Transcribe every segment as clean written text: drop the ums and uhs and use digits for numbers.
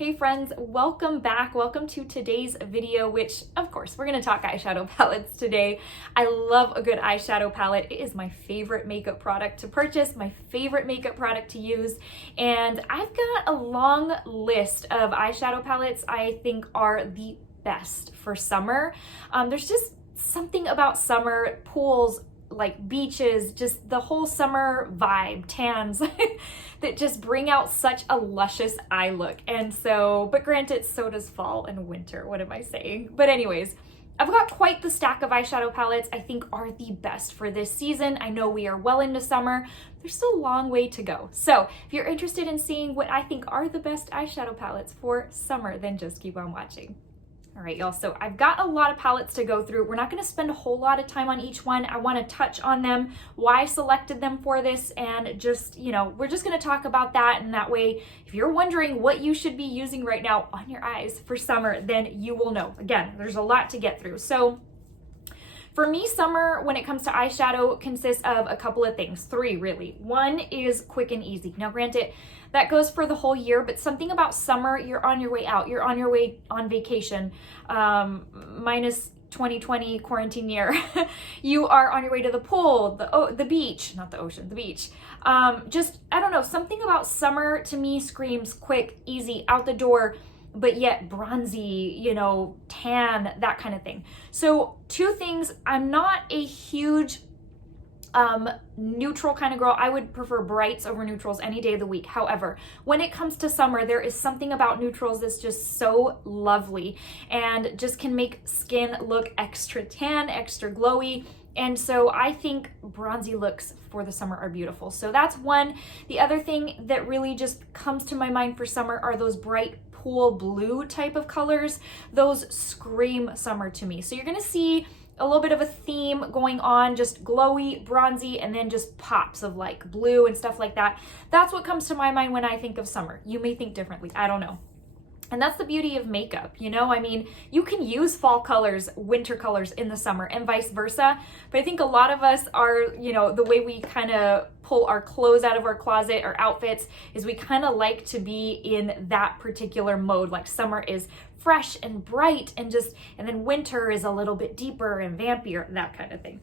Hey friends, welcome back. Welcome to today's video, which of course we're gonna talk eyeshadow palettes today. I love a good eyeshadow palette. It is my favorite makeup product to purchase, my favorite makeup product to use. And I've got a long list of eyeshadow palettes I think are the best for summer. There's just something about summer, pools, like beaches, just the whole summer vibe, tans that just bring out such a luscious eye look. And so, but granted, so does fall and winter. What am I saying? But anyways, I've got quite the stack of eyeshadow palettes I think are the best for this season. I know we are well into summer. There's still a long way to go. So if you're interested in seeing what I think are the best eyeshadow palettes for summer, then just keep on watching. All right, y'all, so I've got a lot of palettes to go through. We're not gonna spend a whole lot of time on each one. I wanna touch on them, why I selected them for this, and just, we're just gonna talk about that, and that way, if you're wondering what you should be using right now on your eyes for summer, then you will know. Again, there's a lot to get through. So for me, summer, when it comes to eyeshadow, consists of a couple of things, three really. One is quick and easy. Now, granted, that goes for the whole year, but something about summer, you're on your way out, you're on your way on vacation, minus 2020 quarantine year. You are on your way to the pool, the beach, not the ocean, the beach. Just, I don't know, something about summer to me screams quick, easy, out the door, but yet bronzy, tan, that kind of thing. So two things, I'm not a huge neutral kind of girl. I would prefer brights over neutrals any day of the week. However, when it comes to summer, there is something about neutrals that's just so lovely and just can make skin look extra tan, extra glowy. And so I think bronzy looks for the summer are beautiful. So that's one. The other thing that really just comes to my mind for summer are those bright pool blue type of colors. Those scream summer to me. So you're gonna see a little bit of a theme going on, just glowy, bronzy, and then just pops of like blue and stuff like that. That's what comes to my mind when I think of summer. You may think differently, I don't know. And that's the beauty of makeup, I mean, you can use fall colors, winter colors in the summer and vice versa. But I think a lot of us are, the way we kind of pull our clothes out of our closet or outfits is we kind of like to be in that particular mode. Like summer is fresh and bright and then winter is a little bit deeper and vampier, that kind of thing.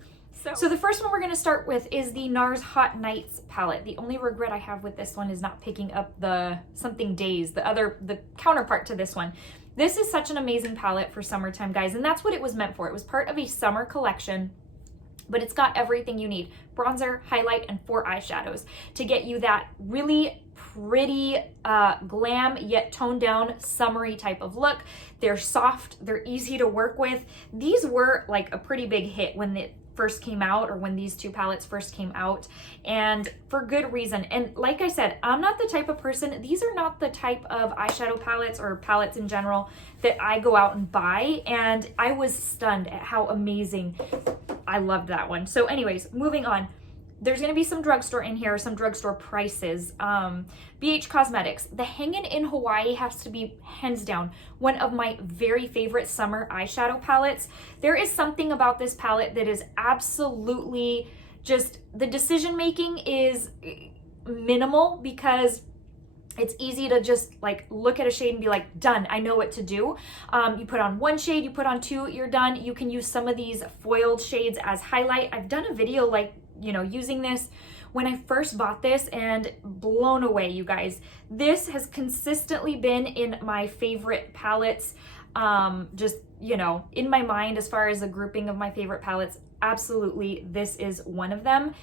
So the first one we're going to start with is the NARS Hot Nights palette. The only regret I have with this one is not picking up the Something Days, the counterpart to this one. This is such an amazing palette for summertime, guys, and that's what it was meant for. It was part of a summer collection, but it's got everything you need. Bronzer, highlight, and 4 eyeshadows to get you that really pretty glam yet toned down summery type of look. They're soft, they're easy to work with. These were like a pretty big hit when it first came out, or when these two palettes first came out, and for good reason. And like I said, I'm not the type of person, these are not the type of eyeshadow palettes or palettes in general that I go out and buy, and I was stunned at how amazing. I loved that one. So anyways, moving on. There's going to be some drugstore in here, some drugstore prices. BH Cosmetics. The Hangin in Hawaii has to be, hands down, one of my very favorite summer eyeshadow palettes. There is something about this palette that is absolutely just, the decision making is minimal because it's easy to just like look at a shade and be like, done, I know what to do. You put on one shade, you put on 2, you're done. You can use some of these foiled shades as highlight. I've done a video like, using this when I first bought this and blown away, you guys. This has consistently been in my favorite palettes, just, in my mind as far as a grouping of my favorite palettes. Absolutely, this is one of them.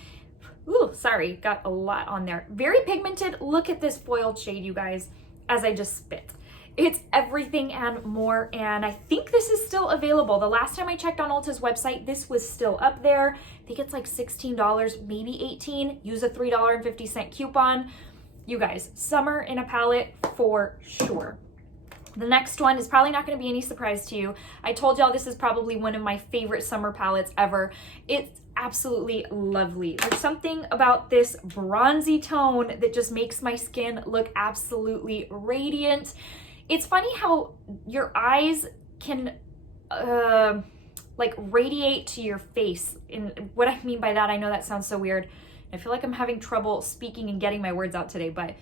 Ooh, sorry, got a lot on there. Very pigmented. Look at this foiled shade, you guys, as I just spit. It's everything and more, and I think this is still available. The last time I checked on Ulta's website, this was still up there. I think it's like $16, maybe $18. Use a $3.50 coupon. You guys, summer in a palette for sure. The next one is probably not going to be any surprise to you. I told y'all this is probably one of my favorite summer palettes ever. It's absolutely lovely. There's something about this bronzy tone that just makes my skin look absolutely radiant. It's funny how your eyes can like radiate to your face. And what I mean by that, I know that sounds so weird. I feel like I'm having trouble speaking and getting my words out today, but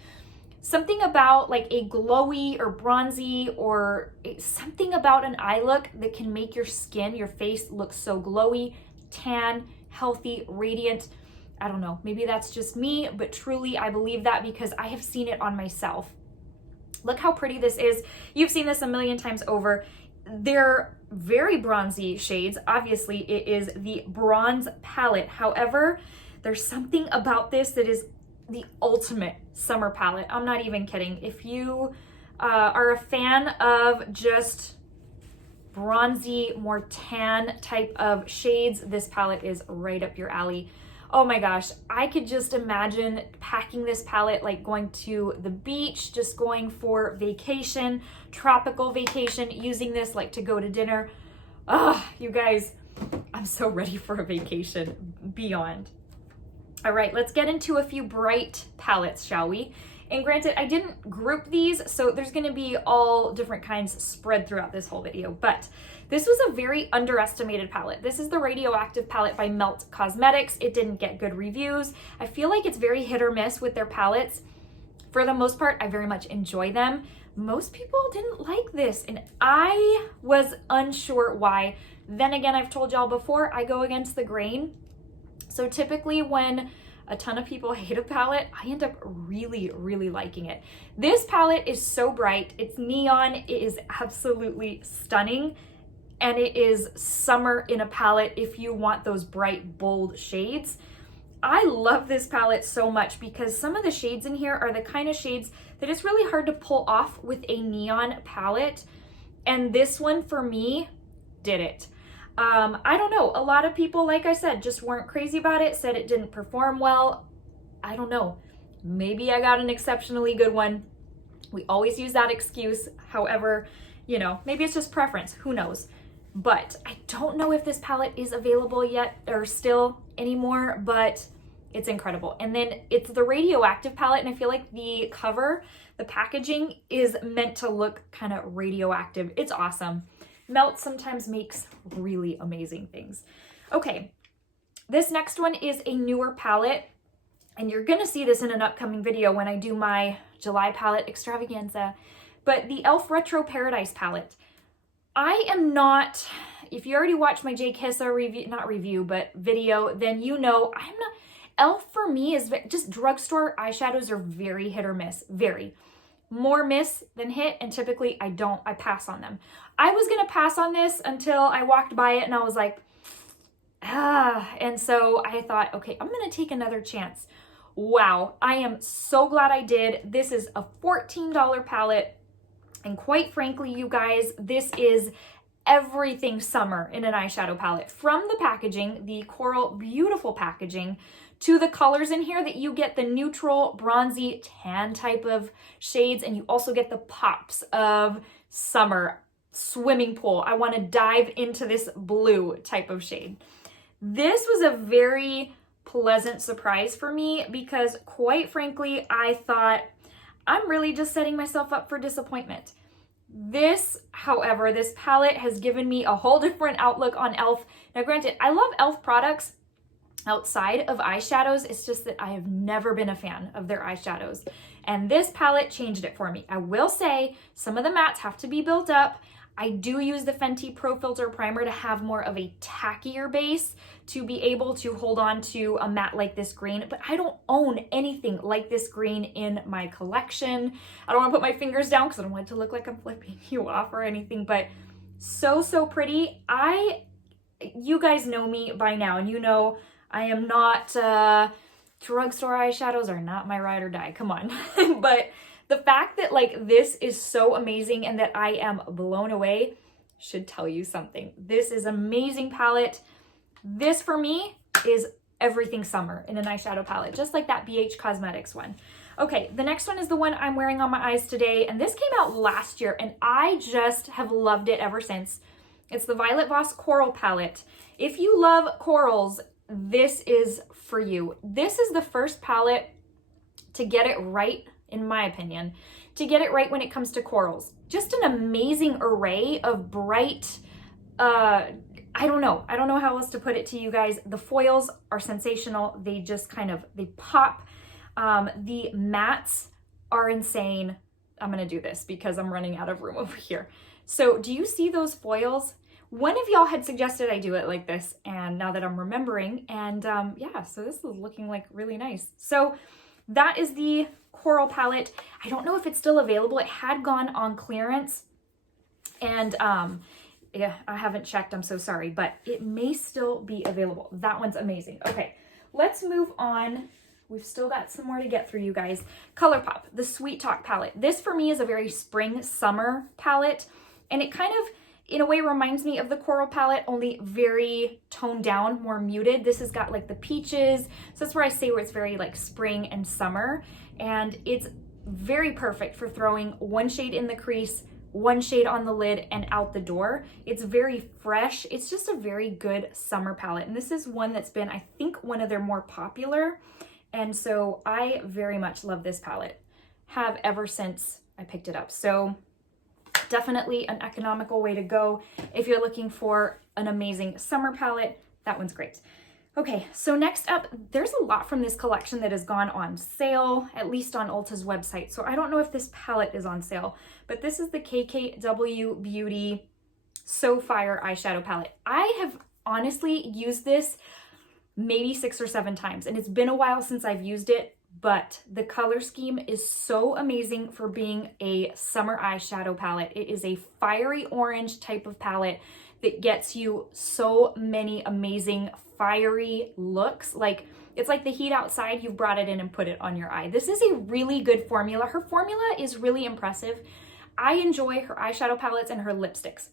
something about like a glowy or bronzy or something about an eye look that can make your skin, your face look so glowy, tan, healthy, radiant. I don't know, maybe that's just me, but truly I believe that because I have seen it on myself. Look how pretty this is. You've seen this a million times over. They're very bronzy shades. Obviously, it is the bronze palette. However, there's something about this that is the ultimate summer palette. I'm not even kidding. If you are a fan of just bronzy, more tan type of shades, this palette is right up your alley. Oh my gosh, I could just imagine packing this palette, like going to the beach, just going for vacation, tropical vacation, using this like to go to dinner. You guys, I'm so ready for a vacation beyond. All right, let's get into a few bright palettes, shall we? And granted, I didn't group these, so there's gonna be all different kinds spread throughout this whole video, but this was a very underestimated palette. This is the Radioactive Palette by Melt Cosmetics. It didn't get good reviews. I feel like it's very hit or miss with their palettes. For the most part, I very much enjoy them. Most people didn't like this, and I was unsure why. Then again, I've told y'all before, I go against the grain. So typically when a ton of people hate a palette, I end up really, really liking it. This palette is so bright. It's neon. It is absolutely stunning. And it is summer in a palette if you want those bright, bold shades. I love this palette so much because some of the shades in here are the kind of shades that it's really hard to pull off with a neon palette. And this one for me did it. I don't know. A lot of people, like I said, just weren't crazy about it, said it didn't perform well. I don't know. Maybe I got an exceptionally good one. We always use that excuse. However, you know, maybe it's just preference. Who knows? But I don't know if this palette is available yet or still anymore, but it's incredible. And then it's the Radioactive palette, and I feel like the cover, the packaging is meant to look kind of radioactive. It's awesome. Melt sometimes makes really amazing things. Okay, this next one is a newer palette, and you're gonna see this in an upcoming video when I do my July palette extravaganza, but the e.l.f. Retro Paradise palette. I am not, if you already watched my J. Kissa review, not review, but video, then you know I'm not, e.l.f. for me is just drugstore eyeshadows are very hit or miss, very. More miss than hit, and typically I pass on them. I was gonna pass on this until I walked by it and I was like, and so I thought, okay, I'm gonna take another chance. Wow, I am so glad I did. This is a $14 palette, and quite frankly, you guys, this is everything summer in an eyeshadow palette. From the packaging, the coral, beautiful packaging, to the colors in here that you get the neutral, bronzy, tan type of shades, and you also get the pops of summer, swimming pool. I want to dive into this blue type of shade. This was a very pleasant surprise for me because quite frankly, I thought I'm really just setting myself up for disappointment. This, however, this palette has given me a whole different outlook on e.l.f. Now granted, I love e.l.f. products outside of eyeshadows. It's just that I have never been a fan of their eyeshadows. And this palette changed it for me. I will say some of the mattes have to be built up. I do use the Fenty Pro Filter Primer to have more of a tackier base to be able to hold on to a matte like this green, but I don't own anything like this green in my collection. I don't want to put my fingers down because I don't want it to look like I'm flipping you off or anything, but so pretty. You guys know me by now, and you know I am not, drugstore eyeshadows are not my ride or die, come on. But the fact that like this is so amazing and that I am blown away should tell you something. This is amazing palette. This for me is everything summer in an eyeshadow palette, just like that BH Cosmetics one. Okay, the next one is the one I'm wearing on my eyes today, and this came out last year and I just have loved it ever since. It's the Violet Voss Coral palette. If you love corals, this is for you. This is the first palette to get it right, in my opinion, to get it right when it comes to corals. Just an amazing array of bright, I don't know how else to put it to you guys. The foils are sensational. They just kind of, they pop. The mattes are insane. I'm gonna do this because I'm running out of room over here. So do you see those foils? One of y'all had suggested I do it like this, and now that I'm remembering, and yeah, so this is looking like really nice. So that is the Coral palette. I don't know if it's still available. It had gone on clearance, and yeah, I haven't checked, I'm so sorry, but it may still be available. That one's amazing. Okay, let's move on. We've still got some more to get through, you guys. Colourpop, the Sweet Talk palette. This for me is a very spring summer palette, and it kind of, in a way, reminds me of the Coral palette, only very toned down, more muted. This has got like the peaches, so that's where I say where it's very like spring and summer, and it's very perfect for throwing one shade in the crease, one shade on the lid, and out the door. It's very fresh. It's just a very good summer palette, and this is one that's been, I think, one of their more popular, and so I very much love this palette, have ever since I picked it up. So definitely an economical way to go if you're looking for an amazing summer palette. That one's great. Okay, so next up, there's a lot from this collection that has gone on sale, at least on Ulta's website. So I don't know if this palette is on sale, but this is the KKW Beauty So Fire eyeshadow palette. I have honestly used this maybe 6 or 7 times, and it's been a while since I've used it, but the color scheme is so amazing for being a summer eyeshadow palette. It is a fiery orange type of palette that gets you so many amazing fiery looks. Like, it's like the heat outside, you've brought it in and put it on your eye. This is a really good formula. Her formula is really impressive. I enjoy her eyeshadow palettes and her lipsticks.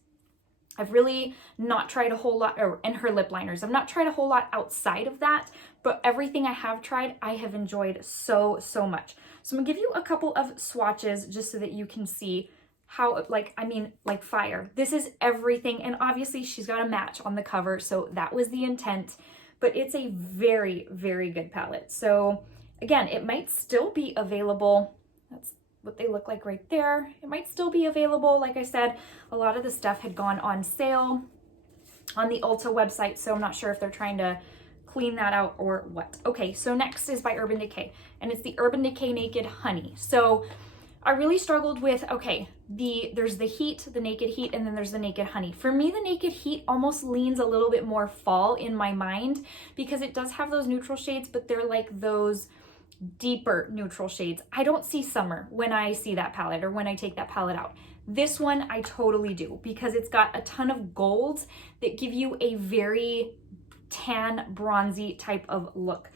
I've really not tried a whole lot, and her lip liners. I've not tried a whole lot outside of that, but everything I have tried, I have enjoyed so, so much. So I'm gonna give you a couple of swatches just so that you can see how, like fire. This is everything, and obviously she's got a match on the cover, so that was the intent, but it's a very, very good palette. So again, it might still be available. That's what they look like right there. It might still be available. Like I said, a lot of the stuff had gone on sale on the Ulta website, so I'm not sure if they're trying to clean that out or what. Okay, so next is by Urban Decay, and it's the Urban Decay Naked Honey. So I really struggled with, okay, there's the heat, the Naked Heat, and then there's the Naked Honey. For me, the Naked Heat almost leans a little bit more fall in my mind because it does have those neutral shades, but they're like those deeper neutral shades. I don't see summer when I see that palette or when I take that palette out. This one I totally do because it's got a ton of golds that give you a very tan, bronzy type of look.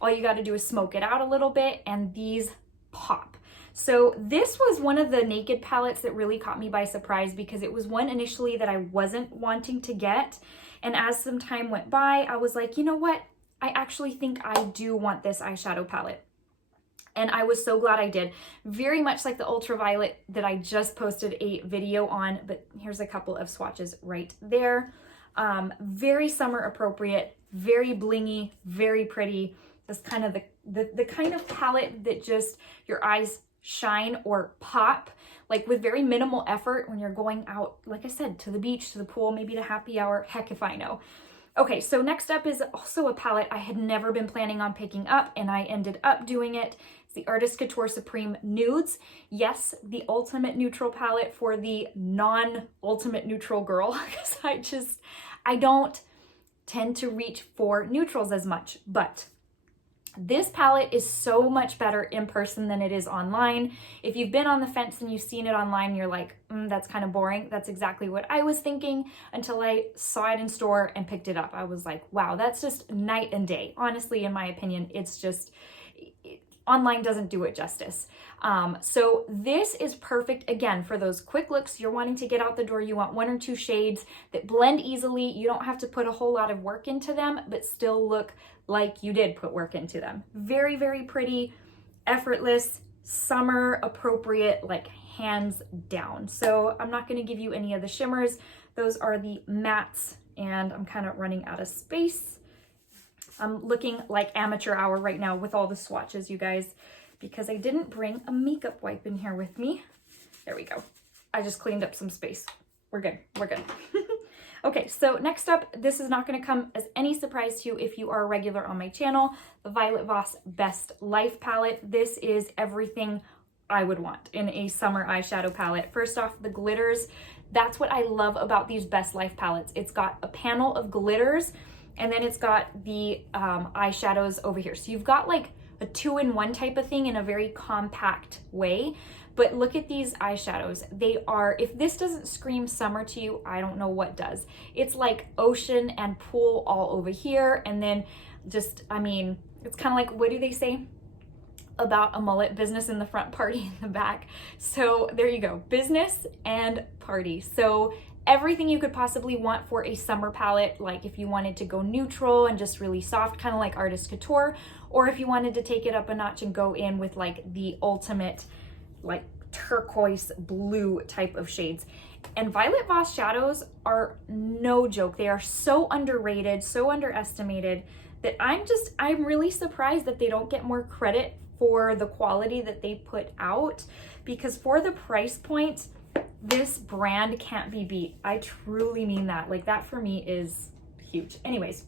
All you got to do is smoke it out a little bit and these pop. So this was one of the Naked palettes that really caught me by surprise because it was one initially that I wasn't wanting to get. And as some time went by, I was like, you know what? I actually think I do want this eyeshadow palette. And I was so glad I did. Very much like the Ultraviolet that I just posted a video on, but here's a couple of swatches right there. Very summer appropriate, very blingy, very pretty. This kind of the kind of palette that just your eyes shine or pop, like with very minimal effort when you're going out, like I said, to the beach, to the pool, maybe to happy hour, heck if I know. Okay, so next up is also a palette I had never been planning on picking up, and I ended up doing it. It's the Artist Couture Supreme Nudes. Yes, the ultimate neutral palette for the non-ultimate neutral girl, because I don't tend to reach for neutrals as much, but this palette is so much better in person than it is online. If you've been on the fence and you've seen it online, you're like, that's kind of boring. That's exactly what I was thinking until I saw it in store and picked it up. I was like, wow, that's just night and day. Honestly, in my opinion, it's just, online doesn't do it justice. So this is perfect, again, for those quick looks. You're wanting to get out the door. You want 1 or 2 shades that blend easily. You don't have to put a whole lot of work into them, but still look like you did put work into them. Very, very pretty, effortless, summer appropriate, like hands down. So I'm not gonna give you any of the shimmers. Those are the mattes, and I'm kind of running out of space. I'm looking like amateur hour right now with all the swatches, you guys, because I didn't bring a makeup wipe in here with me. There we go. I just cleaned up some space. We're good, we're good. Okay, so next up, this is not gonna come as any surprise to you if you are a regular on my channel, the Violet Voss Best Life palette. This is everything I would want in a summer eyeshadow palette. First off, the glitters. That's what I love about these Best Life palettes. It's got a panel of glitters, and then it's got the eyeshadows over here. So you've got like a 2-in-1 type of thing in a very compact way. But look at these eyeshadows. They are, if this doesn't scream summer to you, I don't know what does. It's like ocean and pool all over here. And then just, I mean, it's kind of like, what do they say about a mullet? Business in the front, party in the back. So there you go, business and party. So everything you could possibly want for a summer palette, like if you wanted to go neutral and just really soft, kind of like Artist Couture, or if you wanted to take it up a notch and go in with like the ultimate like turquoise blue type of shades. And Violet Voss shadows are no joke. They are so underrated, so underestimated, that I'm really surprised that they don't get more credit for the quality that they put out, because for the price point, this brand can't be beat. I truly mean that. Like, that for me is huge. Anyways,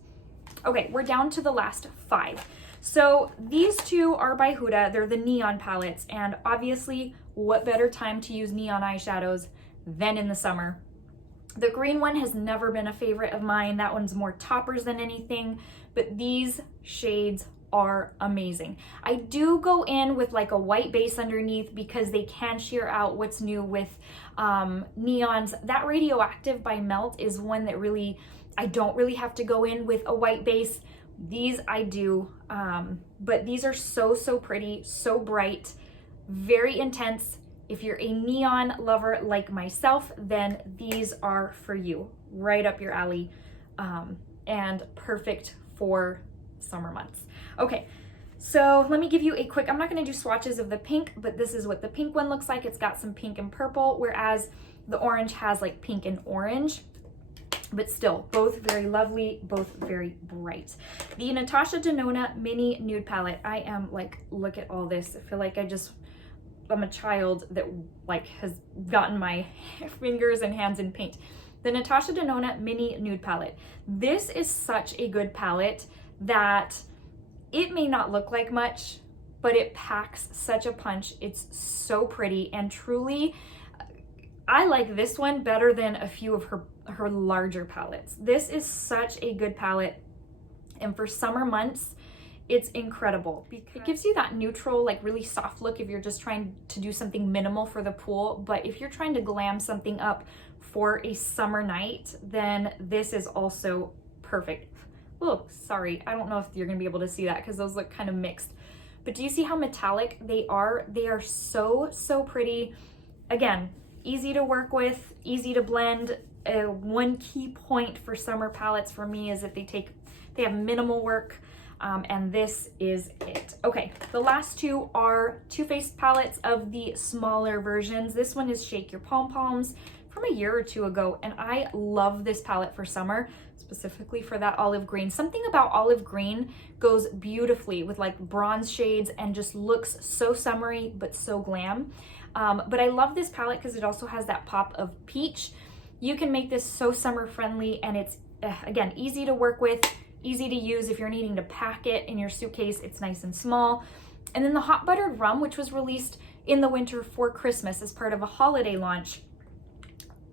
okay, we're down to the last 5. So these 2 are by Huda. They're the neon palettes, and obviously what better time to use neon eyeshadows than in the summer. The green one has never been a favorite of mine. That one's more toppers than anything, but these shades are amazing. I do go in with like a white base underneath because they can sheer out. What's new with neons, that Radioactive by Melt is one that really, I don't really have to go in with a white base. These I do, but these are so pretty, so bright, very intense. If you're a neon lover like myself, then these are for you, right up your alley, and perfect for summer months. Okay, so let me give you a quick, I'm not going to do swatches of the pink, but this is what the pink one looks like. It's got some pink and purple, whereas the orange has like pink and orange. But still, both very lovely, both very bright. The Natasha Denona Mini Nude Palette. I am like, look at all this. I feel like I'm a child that like has gotten my fingers and hands in paint. The Natasha Denona Mini Nude Palette. This is such a good palette that it may not look like much, but it packs such a punch. It's so pretty, and truly, I like this one better than a few of her larger palettes. This is such a good palette, and for summer months, it's incredible because it gives you that neutral, like really soft look if you're just trying to do something minimal for the pool. But if you're trying to glam something up for a summer night, then this is also perfect. Oh, sorry, I don't know if you're gonna be able to see that because those look kind of mixed. But do you see how metallic they are? They are so pretty. Again, easy to work with, easy to blend. One key point for summer palettes for me is that they have minimal work, and this is it. Okay, the last 2 are Too Faced palettes of the smaller versions. This one is Shake Your Pom Poms from a year or 2 ago, and I love this palette for summer, specifically for that olive green. Something about olive green goes beautifully with like bronze shades and just looks so summery but so glam. But I love this palette because it also has that pop of peach. You can make this so summer friendly, and it's again easy to work with, easy to use. If you're needing to pack it in your suitcase, it's nice and small. And then the Hot Buttered Rum, which was released in the winter for Christmas as part of a holiday launch,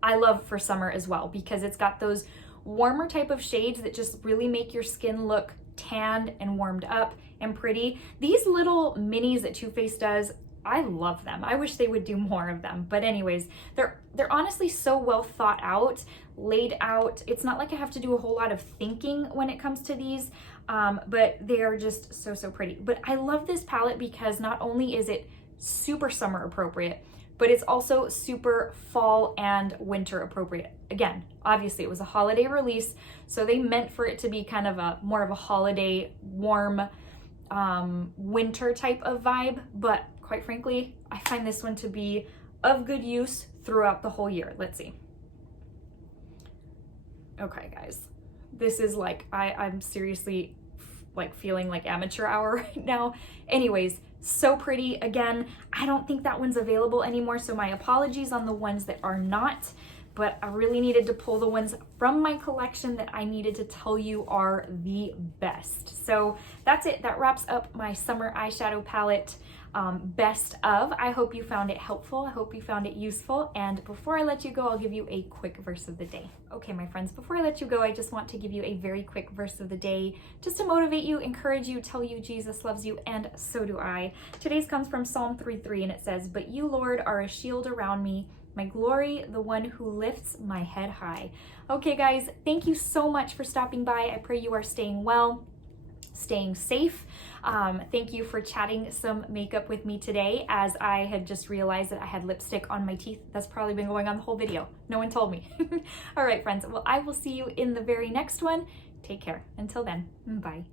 I love for summer as well because it's got those warmer type of shades that just really make your skin look tanned and warmed up and pretty. These little minis that Too Faced does, I love them. I wish they would do more of them. But anyways, they're honestly so well thought out, laid out. It's not like I have to do a whole lot of thinking when it comes to these, but they are just so pretty. But I love this palette because not only is it super summer appropriate, but it's also super fall and winter appropriate. Again, obviously it was a holiday release, so they meant for it to be kind of more of a holiday, warm, winter type of vibe, but quite frankly, I find this one to be of good use throughout the whole year. Let's see. Okay, guys, this is like, I'm seriously like feeling like amateur hour right now. Anyways, so pretty. Again, I don't think that one's available anymore, so my apologies on the ones that are not, but I really needed to pull the ones from my collection that I needed to tell you are the best. So that's it. That wraps up my summer eyeshadow palette. best of. I hope you found it helpful. I hope you found it useful. And before I let you go, I'll give you a quick verse of the day. Okay, my friends, before I let you go, I just want to give you a very quick verse of the day just to motivate you, encourage you, tell you Jesus loves you, and so do I. Today's comes from Psalm 3:3, and it says, "But you, Lord, are a shield around me, my glory, the one who lifts my head high." Okay, guys, thank you so much for stopping by. I pray you are staying well, staying safe. Thank you for chatting some makeup with me today, as I had just realized that I had lipstick on my teeth. That's probably been going on the whole video. No one told me. All right, friends. Well, I will see you in the very next one. Take care. Until then, bye.